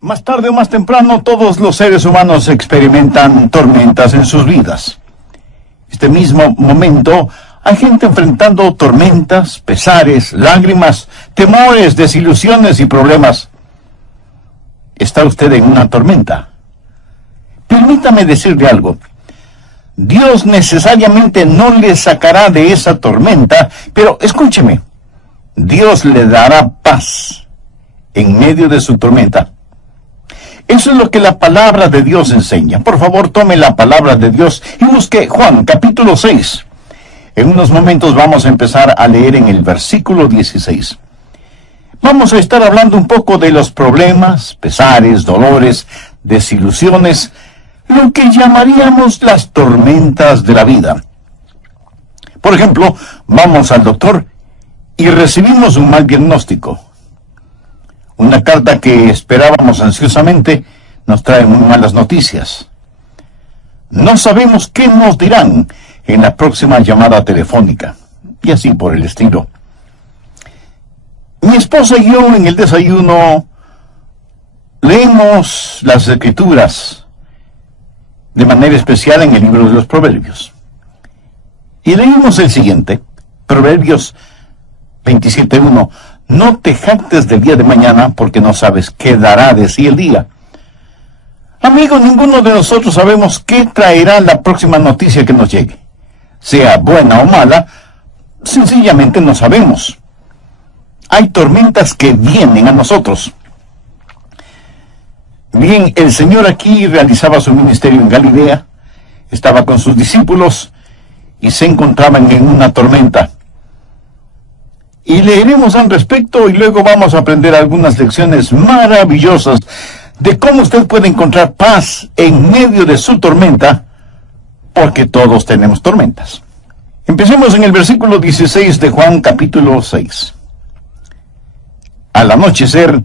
Más tarde o más temprano, todos los seres humanos experimentan tormentas en sus vidas. Este mismo momento, hay gente enfrentando tormentas, pesares, lágrimas, temores, desilusiones y problemas. ¿Está usted en una tormenta? Permítame decirle algo. Dios necesariamente no le sacará de esa tormenta, pero escúcheme, Dios le dará paz en medio de su tormenta. Eso es lo que la palabra de Dios enseña. Por favor, tome la palabra de Dios y busque Juan, capítulo 6. En unos momentos vamos a empezar a leer en el versículo 16. Vamos a estar hablando un poco de los problemas, pesares, dolores, desilusiones, lo que llamaríamos las tormentas de la vida. Por ejemplo, vamos al doctor y recibimos un mal diagnóstico. Una carta que esperábamos ansiosamente nos trae muy malas noticias. No sabemos qué nos dirán en la próxima llamada telefónica, y así por el estilo. Mi esposa y yo en el desayuno leemos las Escrituras, de manera especial en el libro de los Proverbios. Y leímos el siguiente, Proverbios 27:1. No te jactes del día de mañana, porque no sabes qué dará de sí el día. Amigo, ninguno de nosotros sabemos qué traerá la próxima noticia que nos llegue. Sea buena o mala, sencillamente no sabemos. Hay tormentas que vienen a nosotros. Bien, el Señor aquí realizaba su ministerio en Galilea, estaba con sus discípulos y se encontraban en una tormenta. Y leeremos al respecto y luego vamos a aprender algunas lecciones maravillosas de cómo usted puede encontrar paz en medio de su tormenta, porque todos tenemos tormentas. Empecemos en el versículo 16 de Juan capítulo 6. Al anochecer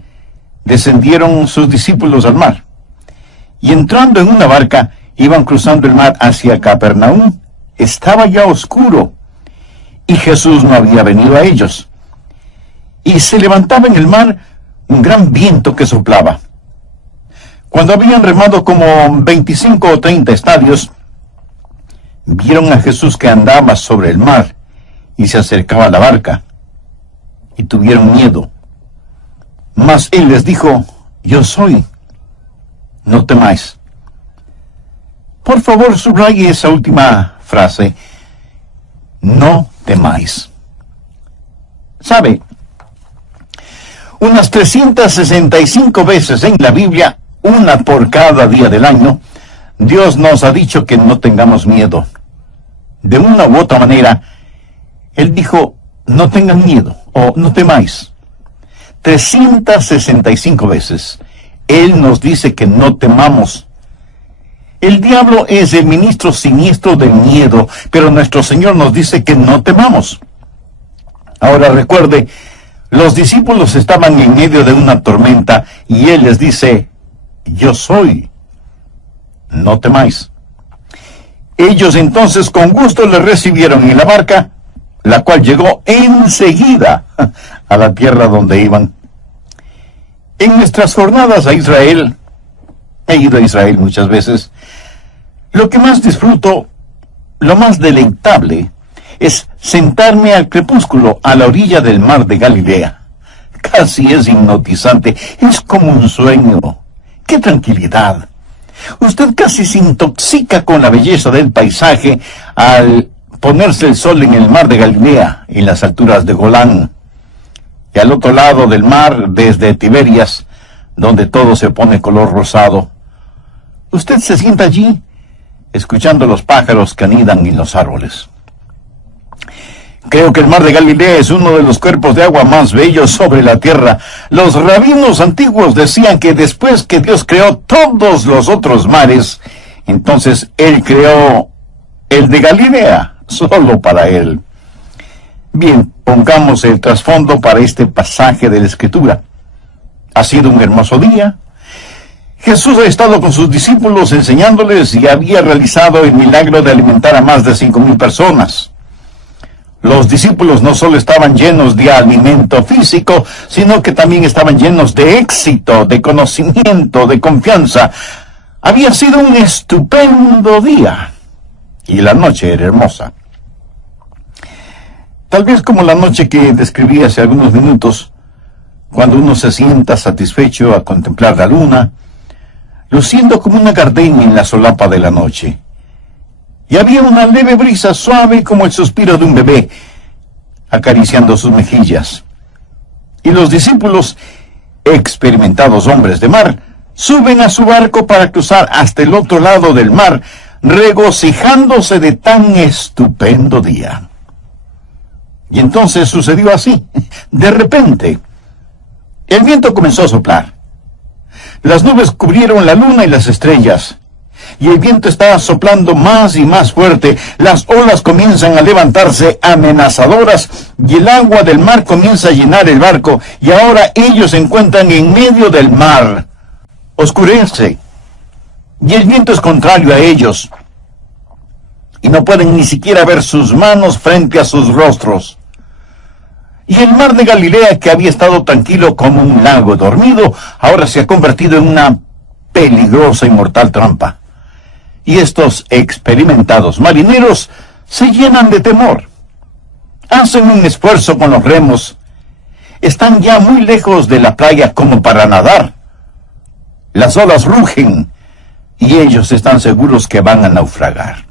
descendieron sus discípulos al mar, y entrando en una barca iban cruzando el mar hacia Capernaum. Estaba ya oscuro, y Jesús no había venido a ellos. Y se levantaba en el mar un gran viento que soplaba. Cuando habían remado como 25 o 30 estadios, vieron a Jesús que andaba sobre el mar y se acercaba a la barca, y tuvieron miedo. Mas él les dijo: yo soy, no temáis. Por favor, subraye esa última frase, no temáis. ¿Sabe? Unas 365 veces en la Biblia, una por cada día del año, Dios nos ha dicho que no tengamos miedo. De una u otra manera, Él dijo, no tengan miedo, o no temáis. 365 veces, Él nos dice que no temamos. El diablo es el ministro siniestro del miedo, pero nuestro Señor nos dice que no temamos. Ahora recuerde, los discípulos estaban en medio de una tormenta y Él les dice, yo soy, no temáis. Ellos entonces con gusto le recibieron en la barca, la cual llegó enseguida a la tierra donde iban. En nuestras jornadas a Israel, he ido a Israel muchas veces, lo que más disfruto, lo más deleitable, es sentarme al crepúsculo a la orilla del mar de Galilea. Casi es hipnotizante, es como un sueño. ¡Qué tranquilidad! Usted casi se intoxica con la belleza del paisaje al ponerse el sol en el mar de Galilea, en las alturas de Golán. Y al otro lado del mar, desde Tiberias, donde todo se pone color rosado. Usted se sienta allí, escuchando los pájaros que anidan en los árboles. Creo que el mar de Galilea es uno de los cuerpos de agua más bellos sobre la tierra. Los rabinos antiguos decían que después que Dios creó todos los otros mares, entonces Él creó el de Galilea, solo para Él. Bien, pongamos el trasfondo para este pasaje de la Escritura. Ha sido un hermoso día. Jesús ha estado con sus discípulos enseñándoles y había realizado el milagro de alimentar a más de 5,000 personas. Los discípulos no solo estaban llenos de alimento físico, sino que también estaban llenos de éxito, de conocimiento, de confianza. Había sido un estupendo día y la noche era hermosa. Tal vez como la noche que describí hace algunos minutos, cuando uno se sienta satisfecho a contemplar la luna, luciendo como una gardenia en la solapa de la noche. Y había una leve brisa suave como el suspiro de un bebé, acariciando sus mejillas. Y los discípulos, experimentados hombres de mar, suben a su barco para cruzar hasta el otro lado del mar, regocijándose de tan estupendo día. Y entonces sucedió así. De repente, el viento comenzó a soplar. Las nubes cubrieron la luna y las estrellas, y el viento estaba soplando más y más fuerte. Las olas comienzan a levantarse amenazadoras, y el agua del mar comienza a llenar el barco, y ahora ellos se encuentran en medio del mar. Oscurece, y el viento es contrario a ellos, y no pueden ni siquiera ver sus manos frente a sus rostros. Y el mar de Galilea, que había estado tranquilo como un lago dormido, ahora se ha convertido en una peligrosa y mortal trampa. Y estos experimentados marineros se llenan de temor. Hacen un esfuerzo con los remos. Están ya muy lejos de la playa como para nadar. Las olas rugen y ellos están seguros que van a naufragar.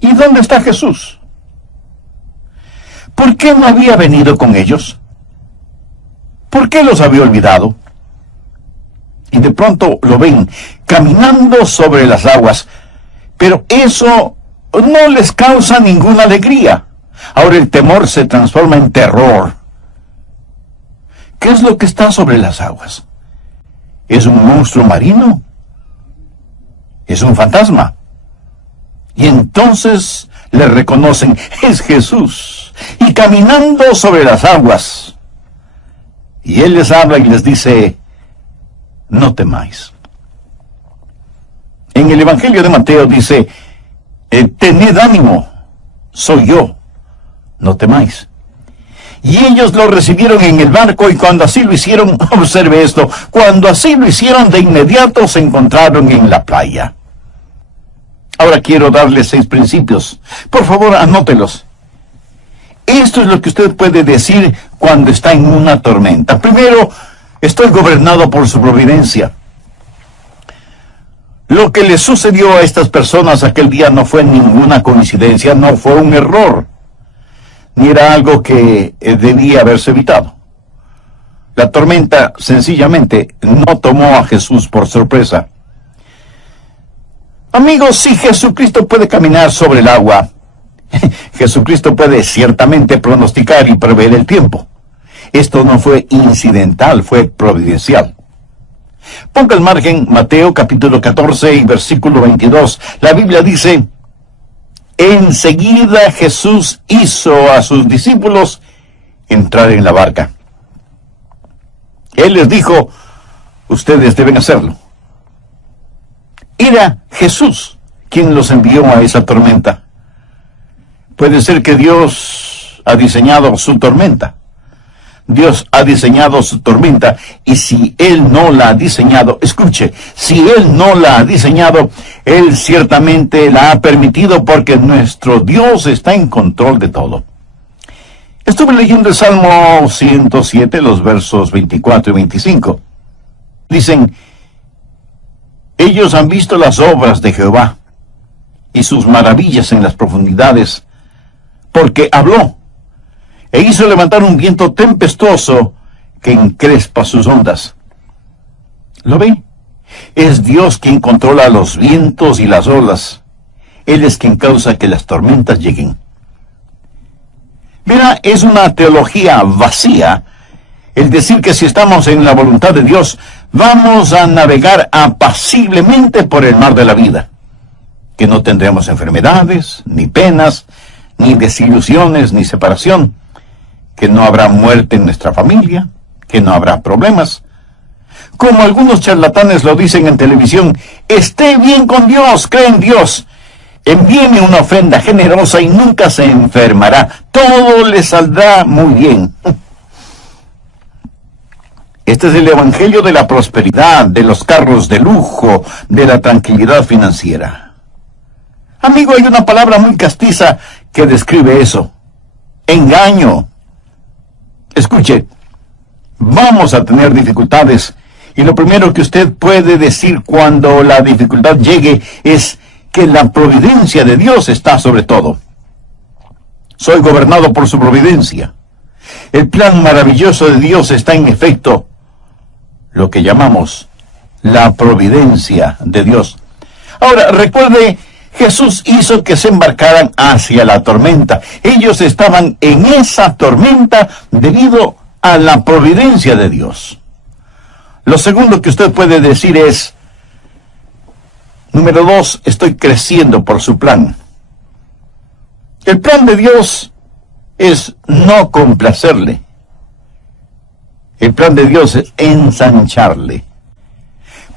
¿Y dónde está Jesús? ¿Por qué no había venido con ellos? ¿Por qué los había olvidado? Y de pronto lo ven caminando sobre las aguas, pero eso no les causa ninguna alegría. Ahora el temor se transforma en terror. ¿Qué es lo que está sobre las aguas? ¿Es un monstruo marino? ¿Es un fantasma? Y entonces le reconocen, es Jesús, y caminando sobre las aguas. Y Él les habla y les dice, no temáis. En el Evangelio de Mateo dice, tened ánimo, soy yo, no temáis. Y ellos lo recibieron en el barco, y cuando así lo hicieron, observe esto, cuando así lo hicieron, de inmediato se encontraron en la playa. Ahora quiero darles 6 principios. Por favor, anótelos. Esto es lo que usted puede decir cuando está en una tormenta. Primero, estoy gobernado por su providencia. Lo que le sucedió a estas personas aquel día no fue ninguna coincidencia, no fue un error, ni era algo que debía haberse evitado. La tormenta sencillamente no tomó a Jesús por sorpresa. Amigos, si Jesucristo puede caminar sobre el agua, Jesucristo puede ciertamente pronosticar y prever el tiempo. Esto no fue incidental, fue providencial. Ponga al margen Mateo capítulo 14 y versículo 22. La Biblia dice, enseguida Jesús hizo a sus discípulos entrar en la barca. Él les dijo, ustedes deben hacerlo. Era Jesús quien los envió a esa tormenta. Puede ser que Dios ha diseñado su tormenta. Dios ha diseñado su tormenta, y si Él no la ha diseñado, escuche, si Él no la ha diseñado, Él ciertamente la ha permitido, porque nuestro Dios está en control de todo. Estuve leyendo el Salmo 107, los versos 24 y 25. Dicen, ellos han visto las obras de Jehová y sus maravillas en las profundidades, porque habló e hizo levantar un viento tempestuoso que encrespa sus ondas. ¿Lo ve? Es Dios quien controla los vientos y las olas. Él es quien causa que las tormentas lleguen. Mira, es una teología vacía el decir que si estamos en la voluntad de Dios, vamos a navegar apaciblemente por el mar de la vida, que no tendremos enfermedades, ni penas, ni desilusiones, ni separación, que no habrá muerte en nuestra familia, que no habrá problemas. Como algunos charlatanes lo dicen en televisión, esté bien con Dios, cree en Dios. Envíeme una ofrenda generosa y nunca se enfermará. Todo le saldrá muy bien. Este es el evangelio de la prosperidad, de los carros de lujo, de la tranquilidad financiera. Amigo, hay una palabra muy castiza que describe eso. Engaño. Escuche, vamos a tener dificultades y lo primero que usted puede decir cuando la dificultad llegue es que la providencia de Dios está sobre todo. Soy gobernado por su providencia. El plan maravilloso de Dios está en efecto, lo que llamamos la providencia de Dios. Ahora, recuerde, Jesús hizo que se embarcaran hacia la tormenta. Ellos estaban en esa tormenta debido a la providencia de Dios. Lo segundo que usted puede decir es, número 2, estoy creciendo por su plan. El plan de Dios es no complacerle. El plan de Dios es ensancharle.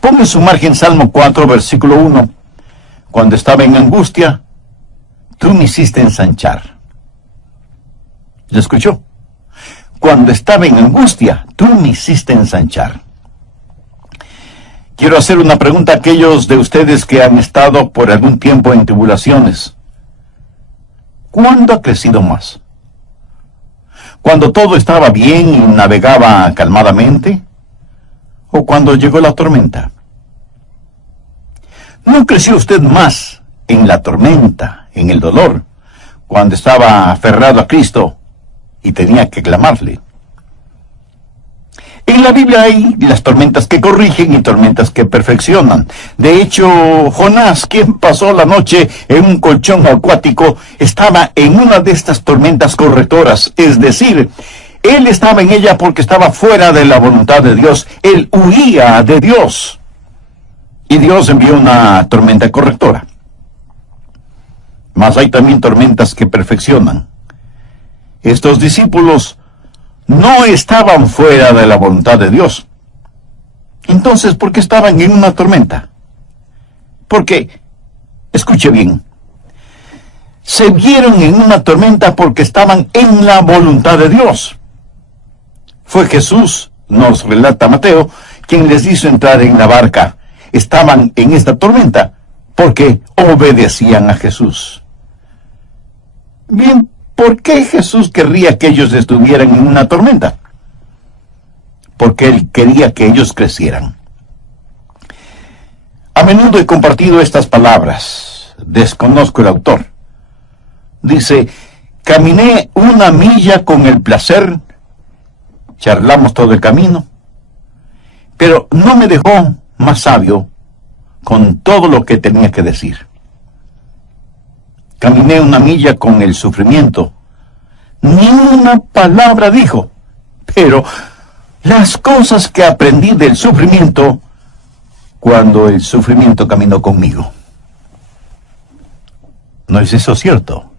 Ponga en su margen Salmo 4, versículo 1. Cuando estaba en angustia, tú me hiciste ensanchar. ¿Lo escuchó? Cuando estaba en angustia, tú me hiciste ensanchar. Quiero hacer una pregunta a aquellos de ustedes que han estado por algún tiempo en tribulaciones. ¿Cuándo ha crecido más? ¿Cuando todo estaba bien y navegaba calmadamente? ¿O cuando llegó la tormenta? ¿No creció usted más en la tormenta, en el dolor, cuando estaba aferrado a Cristo y tenía que clamarle? En la Biblia hay las tormentas que corrigen y tormentas que perfeccionan. De hecho, Jonás, quien pasó la noche en un colchón acuático, estaba en una de estas tormentas correctoras. Es decir, él estaba en ella porque estaba fuera de la voluntad de Dios. Él huía de Dios. Y Dios envió una tormenta correctora. Mas hay también tormentas que perfeccionan. Estos discípulos no estaban fuera de la voluntad de Dios. Entonces, ¿por qué estaban en una tormenta? Porque, escuche bien, se vieron en una tormenta porque estaban en la voluntad de Dios. Fue Jesús, nos relata Mateo, quien les hizo entrar en la barca. Estaban en esta tormenta porque obedecían a Jesús. Bien, ¿por qué Jesús querría que ellos estuvieran en una tormenta? Porque Él quería que ellos crecieran. A menudo he compartido estas palabras. Desconozco el autor. Dice, caminé 1 milla con el placer, charlamos todo el camino, pero no me dejó más sabio con todo lo que tenía que decir. Caminé 1 milla con el sufrimiento. Ni una palabra dijo. Pero las cosas que aprendí del sufrimiento, cuando el sufrimiento caminó conmigo. ¿No es eso cierto?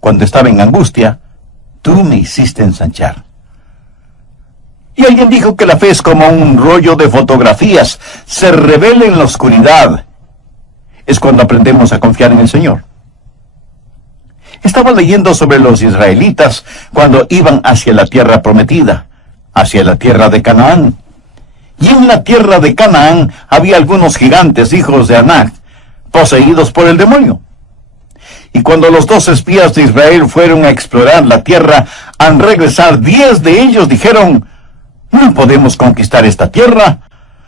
Cuando estaba en angustia, tú me hiciste ensanchar. Y alguien dijo que la fe es como un rollo de fotografías. Se revela en la oscuridad. Es cuando aprendemos a confiar en el Señor. Estaba leyendo sobre los israelitas cuando iban hacia la tierra prometida, hacia la tierra de Canaán. Y en la tierra de Canaán había algunos gigantes, hijos de Anac, poseídos por el demonio. Y cuando los 2 espías de Israel fueron a explorar la tierra, al regresar 10 de ellos dijeron, no podemos conquistar esta tierra,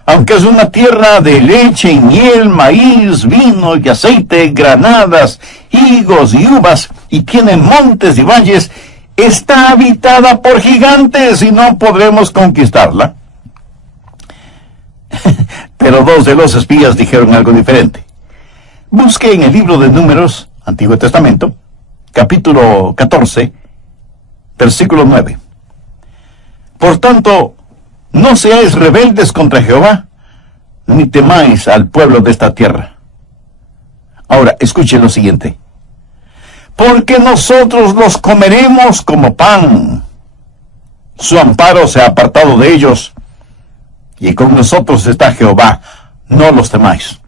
aunque es una tierra de leche y miel, maíz, vino y aceite, granadas, higos y uvas, y tiene montes y valles, está habitada por gigantes y no podremos conquistarla. Pero 2 de los espías dijeron algo diferente. Busque en el libro de Números, Antiguo Testamento, capítulo 14, versículo 9. Por tanto, no seáis rebeldes contra Jehová, ni temáis al pueblo de esta tierra. Ahora, escuchen lo siguiente. Porque nosotros los comeremos como pan. Su amparo se ha apartado de ellos, y con nosotros está Jehová, no los temáis.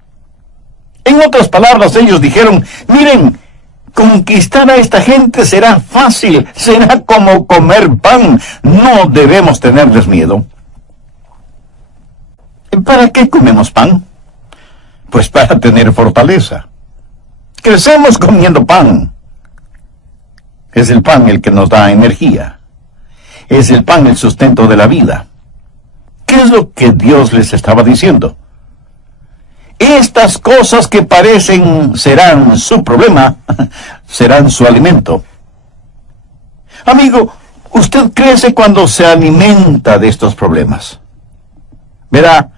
En otras palabras, ellos dijeron, miren, conquistar a esta gente será fácil, será como comer pan, no debemos tenerles miedo. ¿Para qué comemos pan? Pues para tener fortaleza. Crecemos comiendo pan. Es el pan el que nos da energía. Es el pan el sustento de la vida. ¿Qué es lo que Dios les estaba diciendo? Estas cosas que parecen serán su problema, serán su alimento. Amigo, usted crece cuando se alimenta de estos problemas. Verá,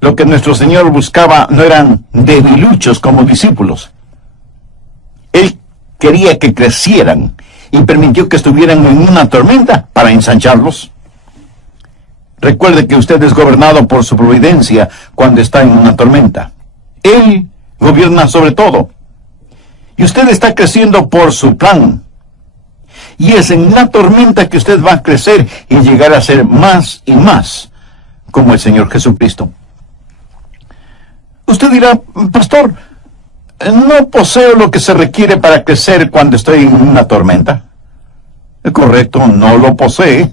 lo que nuestro Señor buscaba no eran debiluchos como discípulos. Él quería que crecieran y permitió que estuvieran en una tormenta para ensancharlos. Recuerde que usted es gobernado por su providencia cuando está en una tormenta. Él gobierna sobre todo. Y usted está creciendo por su plan. Y es en la tormenta que usted va a crecer y llegar a ser más y más como el Señor Jesucristo. Usted dirá, pastor, no poseo lo que se requiere para crecer cuando estoy en una tormenta. Correcto, no lo posee.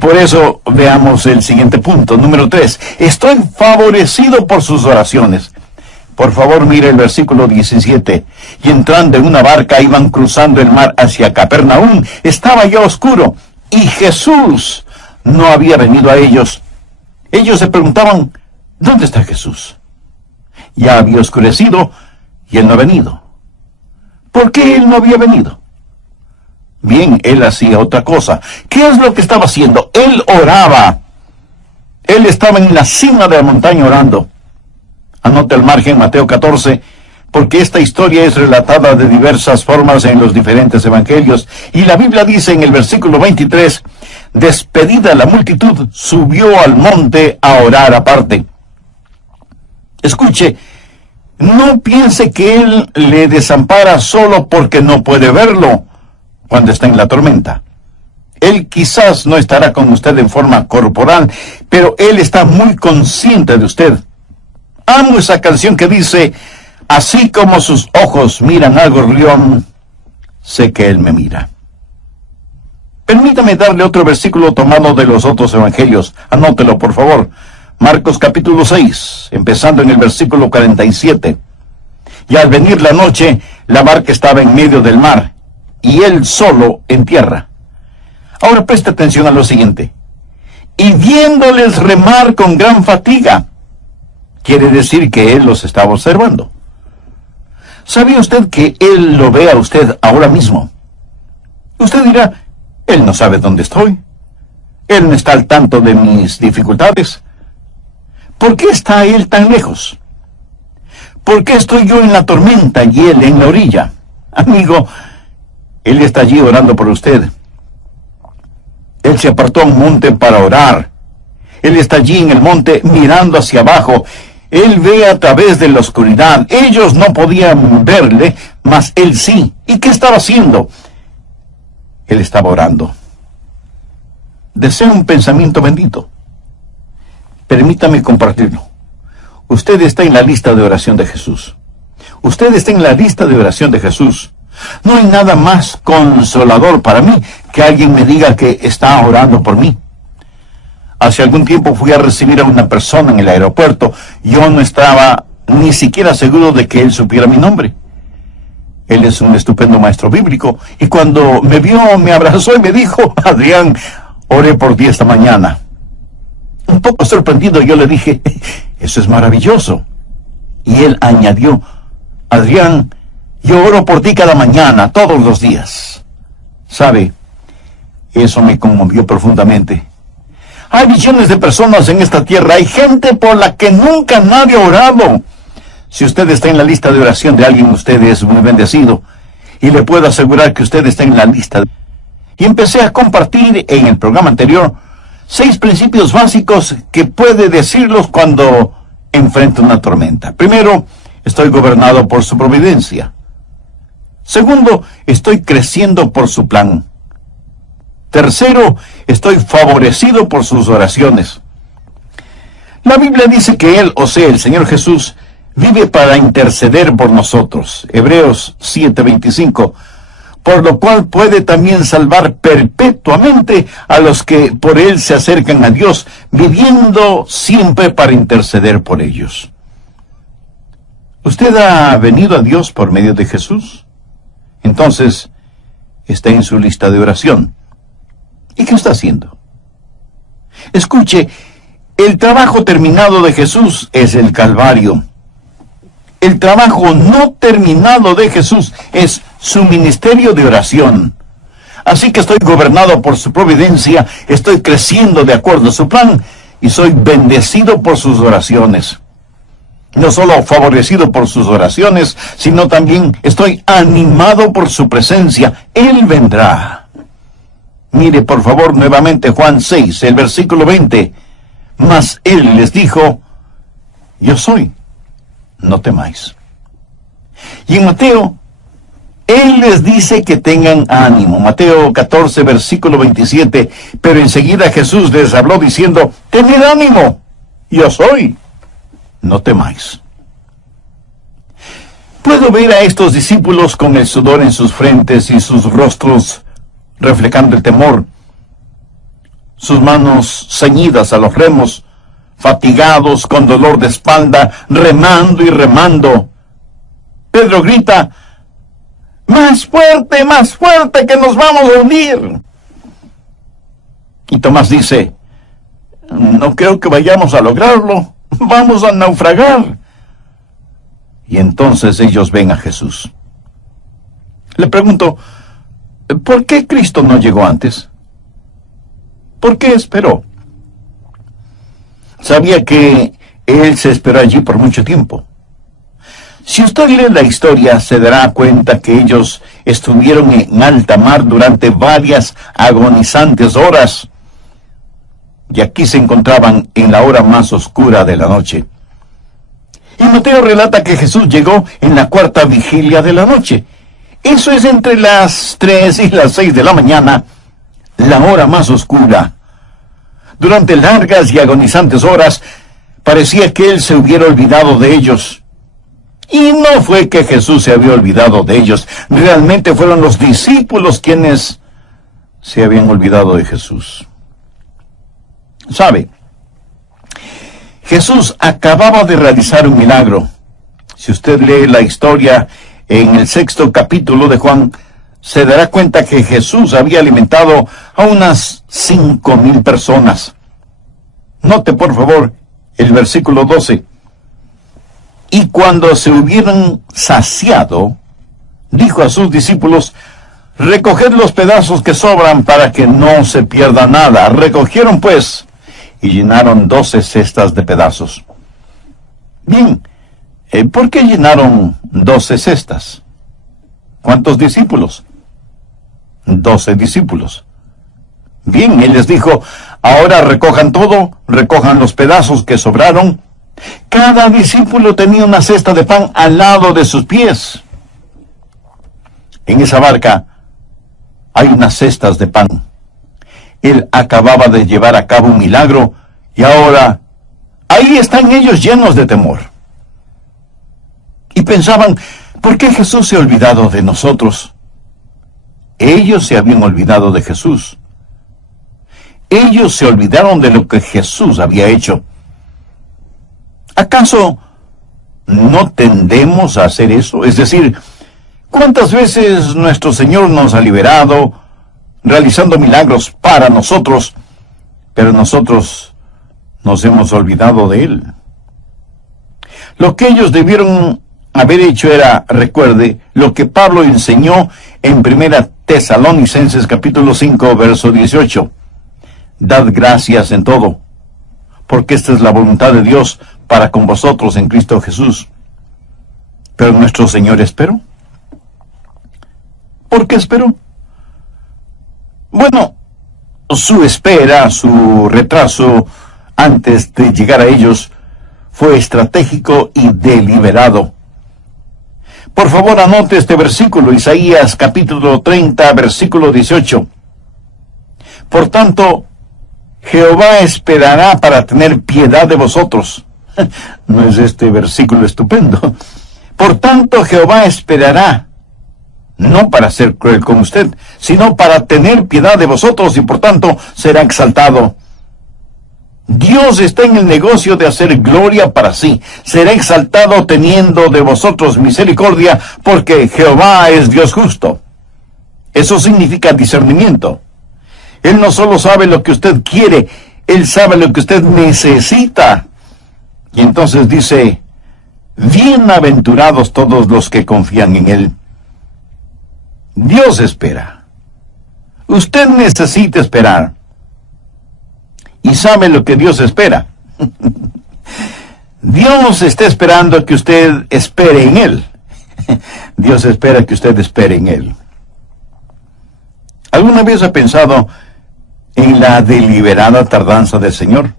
Por eso veamos el siguiente punto, número 3. Estoy favorecido por sus oraciones. Por favor, mire el versículo 17. Y entrando en una barca iban cruzando el mar hacia Capernaum. Estaba ya oscuro y Jesús no había venido a ellos. Ellos se preguntaban, ¿dónde está Jesús? Ya había oscurecido y él no ha venido. ¿Por qué él no había venido? Bien, él hacía otra cosa. ¿Qué es lo que estaba haciendo? Él oraba. Él estaba en la cima de la montaña orando. Anote al margen Mateo 14, porque esta historia es relatada de diversas formas en los diferentes evangelios. Y la Biblia dice en el versículo 23, despedida la multitud, subió al monte a orar aparte. Escuche, no piense que él le desampara solo porque no puede verlo cuando está en la tormenta. Él quizás no estará con usted en forma corporal, pero él está muy consciente de usted. Amo esa canción que dice, así como sus ojos miran al gorrión, sé que él me mira. Permítame darle otro versículo tomado de los otros evangelios. Anótelo, por favor. Marcos capítulo 6, empezando en el versículo 47. Y al venir la noche, la barca estaba en medio del mar, y él solo en tierra. Ahora preste atención a lo siguiente. Y viéndoles remar con gran fatiga, quiere decir que él los estaba observando. ¿Sabía usted que él lo ve a usted ahora mismo? Usted dirá, él no sabe dónde estoy. Él no está al tanto de mis dificultades. ¿Por qué está él tan lejos? ¿Por qué estoy yo en la tormenta y él en la orilla? Amigo, él está allí orando por usted. Él se apartó a un monte para orar. Él está allí en el monte mirando hacia abajo. Él ve a través de la oscuridad. Ellos no podían verle, mas él sí. ¿Y qué estaba haciendo? Él estaba orando. Desea un pensamiento bendito. Permítame compartirlo. Usted está en la lista de oración de Jesús. Usted está en la lista de oración de Jesús. No hay nada más consolador para mí que alguien me diga que está orando por mí. Hace algún tiempo fui a recibir a una persona en el aeropuerto. Yo no estaba ni siquiera seguro de que él supiera mi nombre. Él es un estupendo maestro bíblico. Y cuando me vio, me abrazó y me dijo, Adrián, oré por ti esta mañana. Un poco sorprendido, yo le dije, eso es maravilloso. Y él añadió, Adrián, yo oro por ti cada mañana, todos los días. ¿Sabe? Eso me conmovió profundamente. Hay millones de personas en esta tierra, hay gente por la que nunca nadie ha orado. Si usted está en la lista de oración de alguien, usted es muy bendecido. Y le puedo asegurar que usted está en la lista. Y empecé a compartir en el programa anterior 6 principios básicos que puede decirlos cuando enfrenta una tormenta. Primero, estoy gobernado por su providencia. Segundo, estoy creciendo por su plan. Tercero, estoy favorecido por sus oraciones. La Biblia dice que él, o sea, el Señor Jesús, vive para interceder por nosotros. Hebreos 7:25. Por lo cual puede también salvar perpetuamente a los que por él se acercan a Dios, viviendo siempre para interceder por ellos. ¿Usted ha venido a Dios por medio de Jesús? Entonces, está en su lista de oración. ¿Y qué está haciendo? Escuche, el trabajo terminado de Jesús es el Calvario. El trabajo no terminado de Jesús es su ministerio de oración. Así que estoy gobernado por su providencia, estoy creciendo de acuerdo a su plan y soy bendecido por sus oraciones. No solo favorecido por sus oraciones, sino también estoy animado por su presencia. Él vendrá. Mire por favor nuevamente Juan 6, el versículo 20. Mas él les dijo, yo soy, no temáis. Y en Mateo, él les dice que tengan ánimo. Mateo 14, versículo 27. Pero enseguida Jesús les habló diciendo, tened ánimo, yo soy, no temáis. Puedo ver a estos discípulos con el sudor en sus frentes y sus rostros reflejando el temor, sus manos ceñidas a los remos, fatigados con dolor de espalda, remando y remando. Pedro grita, más fuerte, que nos vamos a hundir. Y Tomás dice, no creo que vayamos a lograrlo, vamos a naufragar. Y entonces ellos ven a Jesús. Le pregunto, ¿por qué Cristo no llegó antes? ¿Por qué esperó? Sabía que Él se esperó allí por mucho tiempo. Si usted lee la historia, se dará cuenta que ellos estuvieron en alta mar durante varias agonizantes horas. Y aquí se encontraban en la hora más oscura de la noche. Y Mateo relata que Jesús llegó en la cuarta vigilia de la noche. Eso es entre las 3 y las 6 de la mañana, la hora más oscura. Durante largas y agonizantes horas, parecía que Él se hubiera olvidado de ellos. Y no fue que Jesús se había olvidado de ellos. Realmente fueron los discípulos quienes se habían olvidado de Jesús. ¿Sabe? Jesús acababa de realizar un milagro. Si usted lee la historia en el 6º capítulo de Juan, se dará cuenta que Jesús había alimentado a unas 5,000 personas. Note por favor el versículo 12. Y cuando se hubieran saciado, dijo a sus discípulos, recoged los pedazos que sobran para que no se pierda nada. Recogieron pues, y llenaron 12 cestas de pedazos. Bien, ¿por qué llenaron 12 cestas? ¿Cuántos discípulos? 12 discípulos. Bien, Él les dijo, ahora recojan todo, recojan los pedazos que sobraron. Cada discípulo tenía una cesta de pan al lado de sus pies. En esa barca hay unas cestas de pan. Él acababa de llevar a cabo un milagro y ahora ahí están ellos llenos de temor. Y pensaban, ¿por qué Jesús se ha olvidado de nosotros? Ellos se habían olvidado de Jesús. Ellos se olvidaron de lo que Jesús había hecho. ¿Acaso no tendemos a hacer eso? Es decir, ¿cuántas veces nuestro Señor nos ha liberado, realizando milagros para nosotros, pero nosotros nos hemos olvidado de Él? Lo que ellos debieron haber hecho era, recuerde, lo que Pablo enseñó en 1 Tesalonicenses capítulo 5, verso 18. Dad gracias en todo, porque esta es la voluntad de Dios para con vosotros en Cristo Jesús. Pero nuestro Señor esperó. ¿Por qué esperó? Bueno, su espera, su retraso antes de llegar a ellos fue estratégico y deliberado. Por favor, anote este versículo, Isaías capítulo 30, versículo 18. Por tanto, Jehová esperará para tener piedad de vosotros. ¿No es este versículo estupendo? Por tanto, Jehová esperará, no para ser cruel con usted, sino para tener piedad de vosotros y por tanto será exaltado. Dios está en el negocio de hacer gloria para sí. Será exaltado teniendo de vosotros misericordia, porque Jehová es Dios justo. Eso significa discernimiento. Él no solo sabe lo que usted quiere, Él sabe lo que usted necesita. Y entonces dice, bienaventurados todos los que confían en Él. Dios espera. Usted necesita esperar. Y sabe lo que Dios espera. Dios está esperando que usted espere en Él. Dios espera que usted espere en Él. ¿Alguna vez ha pensado en la deliberada tardanza del Señor?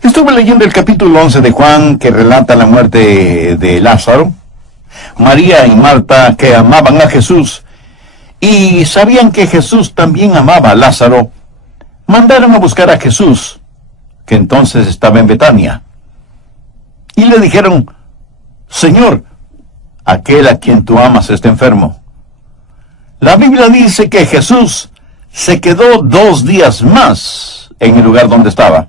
Estuve leyendo el capítulo 11 de Juan, que relata la muerte de Lázaro. María y Marta, que amaban a Jesús, y sabían que Jesús también amaba a Lázaro, mandaron a buscar a Jesús, que entonces estaba en Betania. Y le dijeron, Señor, aquel a quien tú amas está enfermo. La Biblia dice que Jesús se quedó 2 días más en el lugar donde estaba.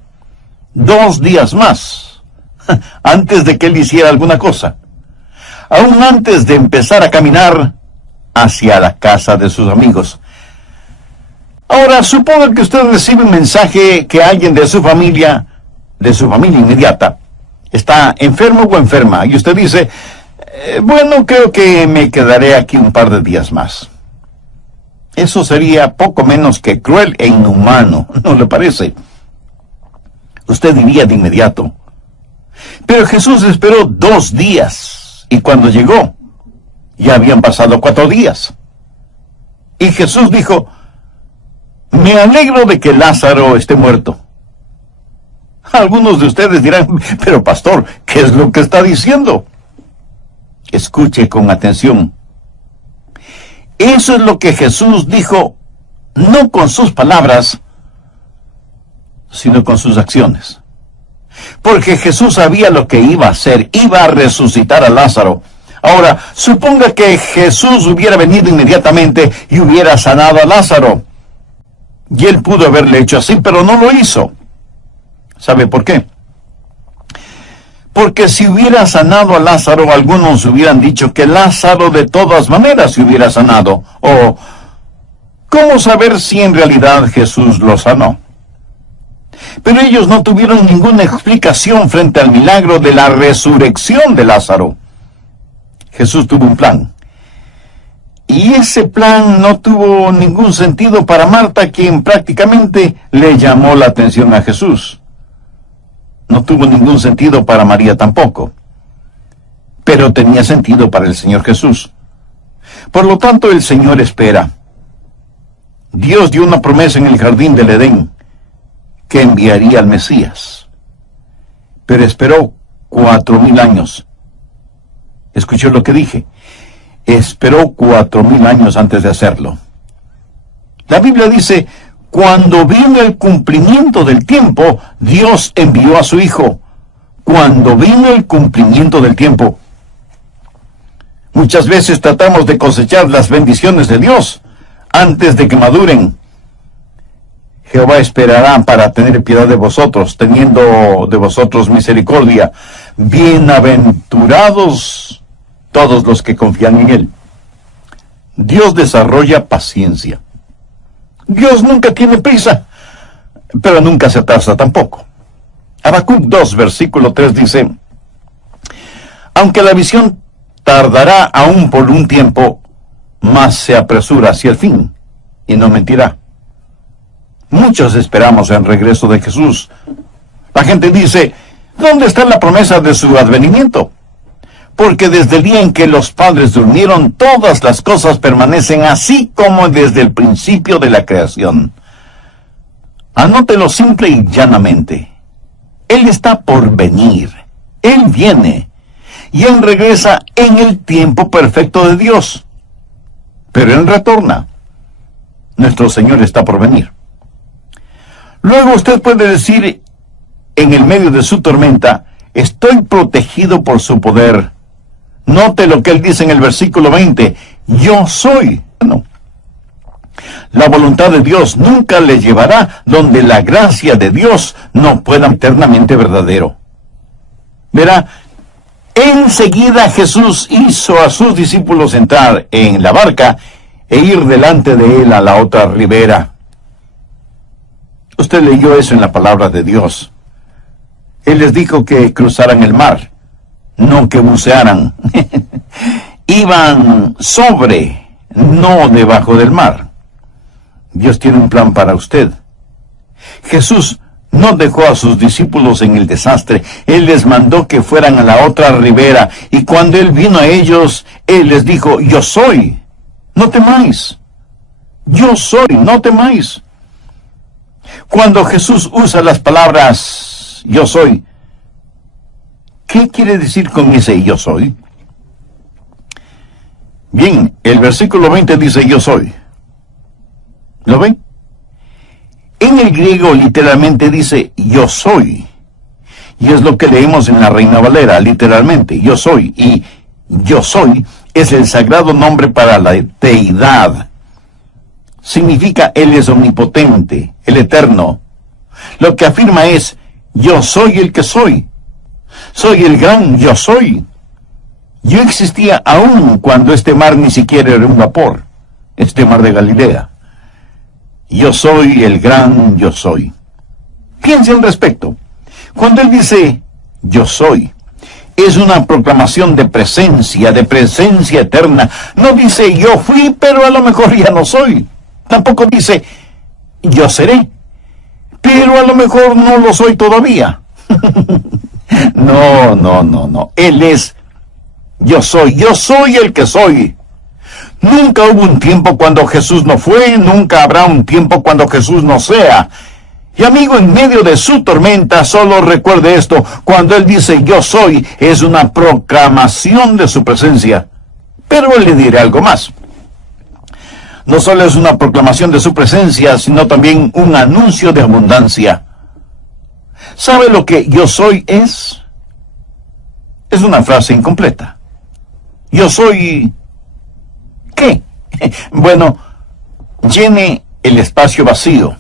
2 días más, antes de que él hiciera alguna cosa. Aún antes de empezar a caminar hacia la casa de sus amigos. Ahora, suponga que usted recibe un mensaje que alguien de su familia inmediata, está enfermo o enferma, y usted dice, bueno, creo que me quedaré aquí un par de días más. Eso sería poco menos que cruel e inhumano, ¿no le parece? Usted diría de inmediato. Pero Jesús esperó 2 días, y cuando llegó, ya habían pasado 4 días. Y Jesús dijo, me alegro de que Lázaro esté muerto. Algunos de ustedes dirán, pero pastor, ¿qué es lo que está diciendo? Escuche con atención. Eso es lo que Jesús dijo, no con sus palabras, sino con sus acciones. Porque Jesús sabía lo que iba a hacer, iba a resucitar a Lázaro. Ahora, suponga que Jesús hubiera venido inmediatamente y hubiera sanado a Lázaro. Y él pudo haberle hecho así, pero no lo hizo. ¿Sabe por qué? Porque si hubiera sanado a Lázaro, algunos hubieran dicho que Lázaro de todas maneras se hubiera sanado. O, ¿cómo saber si en realidad Jesús lo sanó? Pero ellos no tuvieron ninguna explicación frente al milagro de la resurrección de Lázaro. Jesús tuvo un plan. Y ese plan no tuvo ningún sentido para Marta, quien prácticamente le llamó la atención a Jesús. No tuvo ningún sentido para María tampoco. Pero tenía sentido para el Señor Jesús. Por lo tanto, el Señor espera. Dios dio una promesa en el jardín del Edén, que enviaría al Mesías. Pero esperó 4,000 años. ¿Escuchó lo que dije? Esperó 4,000 años antes de hacerlo. La Biblia dice, cuando vino el cumplimiento del tiempo, Dios envió a su Hijo. Cuando vino el cumplimiento del tiempo. Muchas veces tratamos de cosechar las bendiciones de Dios antes de que maduren. Jehová esperará para tener piedad de vosotros, teniendo de vosotros misericordia. Bienaventurados todos los que confían en Él. Dios desarrolla paciencia. Dios nunca tiene prisa, pero nunca se atrasa tampoco. Habacuc 2, versículo 3 dice, aunque la visión tardará aún por un tiempo, mas se apresura hacia el fin, y no mentirá. Muchos esperamos el regreso de Jesús. La gente dice, ¿dónde está la promesa de su advenimiento? Porque desde el día en que los padres durmieron, todas las cosas permanecen así como desde el principio de la creación. Anótelo simple y llanamente. Él está por venir. Él viene. Y Él regresa en el tiempo perfecto de Dios. Pero Él retorna. Nuestro Señor está por venir. Luego usted puede decir, en el medio de su tormenta, Estoy protegido por su poder. Note lo que él dice en el versículo 20. Yo soy. No. La voluntad de Dios nunca le llevará donde la gracia de Dios no pueda eternamente verdadero. Verá, enseguida Jesús hizo a sus discípulos entrar en la barca e ir delante de él a la otra ribera. Usted leyó eso en la palabra de Dios. Él les dijo que cruzaran el mar, no que bucearan. Iban sobre, no debajo del mar. Dios tiene un plan para usted. Jesús no dejó a sus discípulos en el desastre. Él les mandó que fueran a la otra ribera. Y cuando Él vino a ellos, Él les dijo, yo soy. No temáis. Yo soy, no temáis. Cuando Jesús usa las palabras, yo soy, ¿qué quiere decir con ese yo soy? Bien, el versículo 20 dice yo soy. ¿Lo ven? En el griego literalmente dice yo soy. Y es lo que leemos en la Reina Valera, literalmente, yo soy. Y yo soy es el sagrado nombre para la deidad. Significa Él es omnipotente, el eterno. Lo que afirma es, yo soy el que soy. Soy el gran yo soy. Yo existía aún cuando este mar ni siquiera era un vapor, este mar de Galilea. Yo soy el gran yo soy. Piense al respecto. Cuando Él dice, yo soy, es una proclamación de presencia eterna. No dice, yo fui, pero a lo mejor ya no soy. Tampoco dice, yo seré, pero a lo mejor no lo soy todavía. No. Él es, yo soy el que soy. Nunca hubo un tiempo cuando Jesús no fue, nunca habrá un tiempo cuando Jesús no sea. Y amigo, en medio de su tormenta, solo recuerde esto, cuando Él dice yo soy, es una proclamación de su presencia. Pero le diré algo más. No solo es una proclamación de su presencia, sino también un anuncio de abundancia. ¿Sabe lo que yo soy es? Es una frase incompleta. Yo soy... ¿qué? Bueno, llene el espacio vacío.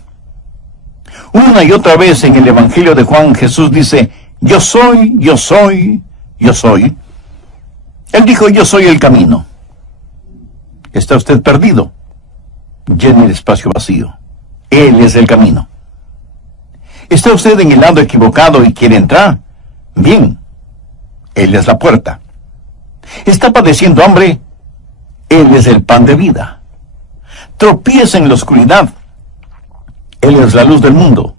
Una y otra vez en el Evangelio de Juan, Jesús dice, yo soy, yo soy, yo soy. Él dijo, yo soy el camino. ¿Está usted perdido? Llene el espacio vacío. Él es el camino. ¿Está usted en el lado equivocado y quiere entrar? Bien, Él es la puerta. ¿Está padeciendo hambre? Él es el pan de vida. Tropieza en la oscuridad. Él es la luz del mundo.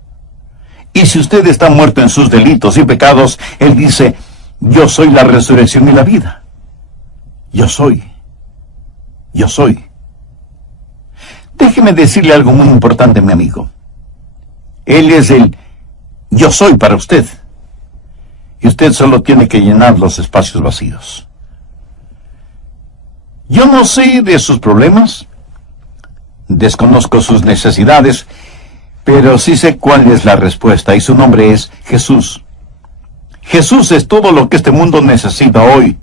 Y si usted está muerto en sus delitos y pecados, Él dice, yo soy la resurrección y la vida. Yo soy. Yo soy. Déjeme decirle algo muy importante, mi amigo. Él es el yo soy para usted. Y usted solo tiene que llenar los espacios vacíos. Yo no sé de sus problemas, desconozco sus necesidades, pero sí sé cuál es la respuesta, y su nombre es Jesús. Jesús es todo lo que este mundo necesita hoy.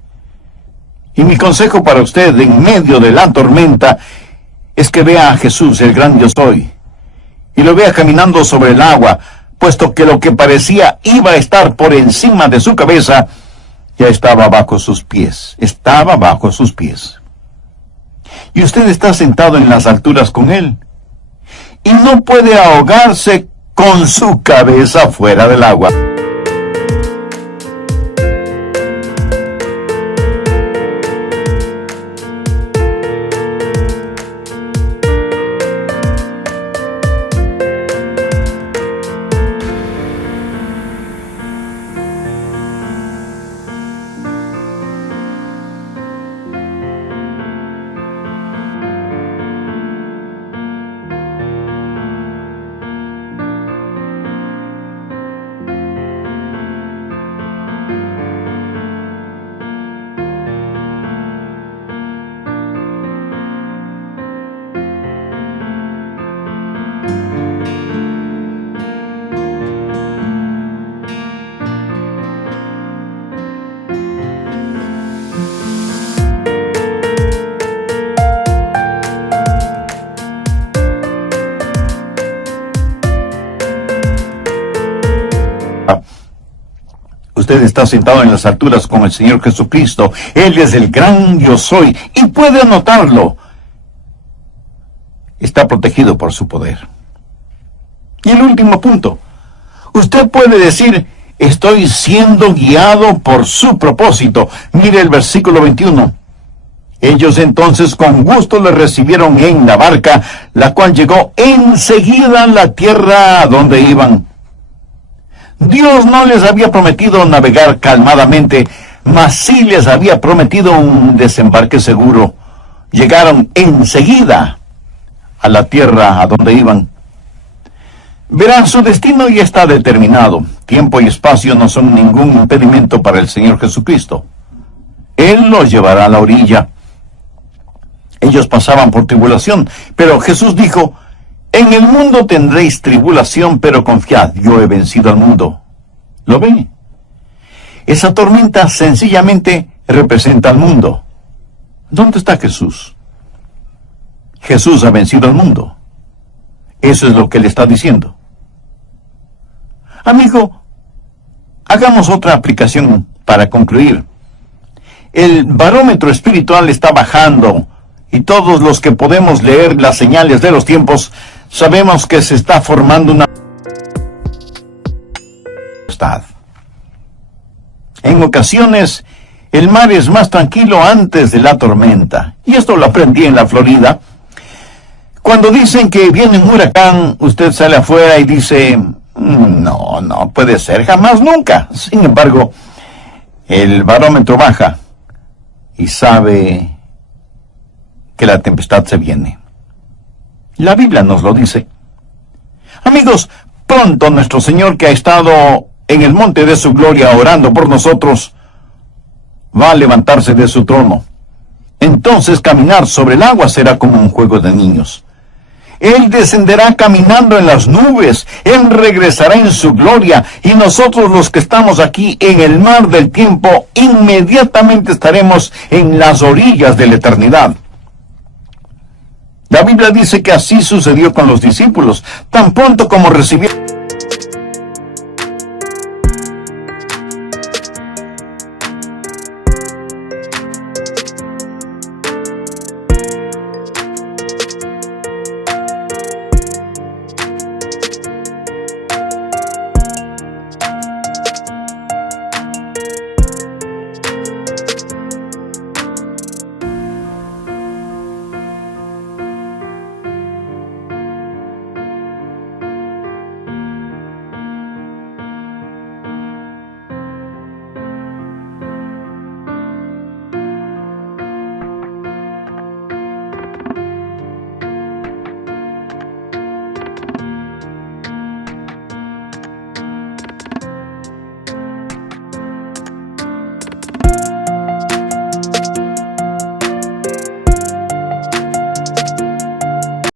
Y mi consejo para usted en medio de la tormenta es que vea a Jesús, el gran yo soy, y lo vea caminando sobre el agua, puesto que lo que parecía iba a estar por encima de su cabeza, ya estaba bajo sus pies, estaba bajo sus pies. Y usted está sentado en las alturas con Él, y no puede ahogarse con su cabeza fuera del agua. Usted está sentado en las alturas con el Señor Jesucristo. Él es el gran yo soy y puede notarlo. Está protegido por su poder. Y el último punto. Usted puede decir, estoy siendo guiado por su propósito. Mire el versículo 21. Ellos entonces con gusto le recibieron en la barca, la cual llegó enseguida a la tierra a donde iban. Dios no les había prometido navegar calmadamente, mas sí les había prometido un desembarque seguro. Llegaron enseguida a la tierra a donde iban. Verán, su destino ya está determinado. Tiempo y espacio no son ningún impedimento para el Señor Jesucristo. Él los llevará a la orilla. Ellos pasaban por tribulación, pero Jesús dijo, en el mundo tendréis tribulación, pero confiad, yo he vencido al mundo. ¿Lo ven? Esa tormenta sencillamente representa al mundo. ¿Dónde está Jesús? Jesús ha vencido al mundo. Eso es lo que le está diciendo. Amigo, hagamos otra aplicación para concluir. El barómetro espiritual está bajando y todos los que podemos leer las señales de los tiempos sabemos que se está formando una tempestad. En ocasiones, el mar es más tranquilo antes de la tormenta. Y esto lo aprendí en la Florida. Cuando dicen que viene un huracán, usted sale afuera y dice, no puede ser, jamás, nunca. Sin embargo, el barómetro baja y sabe que la tempestad se viene. La Biblia nos lo dice. Amigos, pronto nuestro Señor, que ha estado en el monte de su gloria orando por nosotros, va a levantarse de su trono. Entonces caminar sobre el agua será como un juego de niños. Él descenderá caminando en las nubes, Él regresará en su gloria, y nosotros los que estamos aquí en el mar del tiempo, inmediatamente estaremos en las orillas de la eternidad. La Biblia dice que así sucedió con los discípulos. Tan pronto como recibieron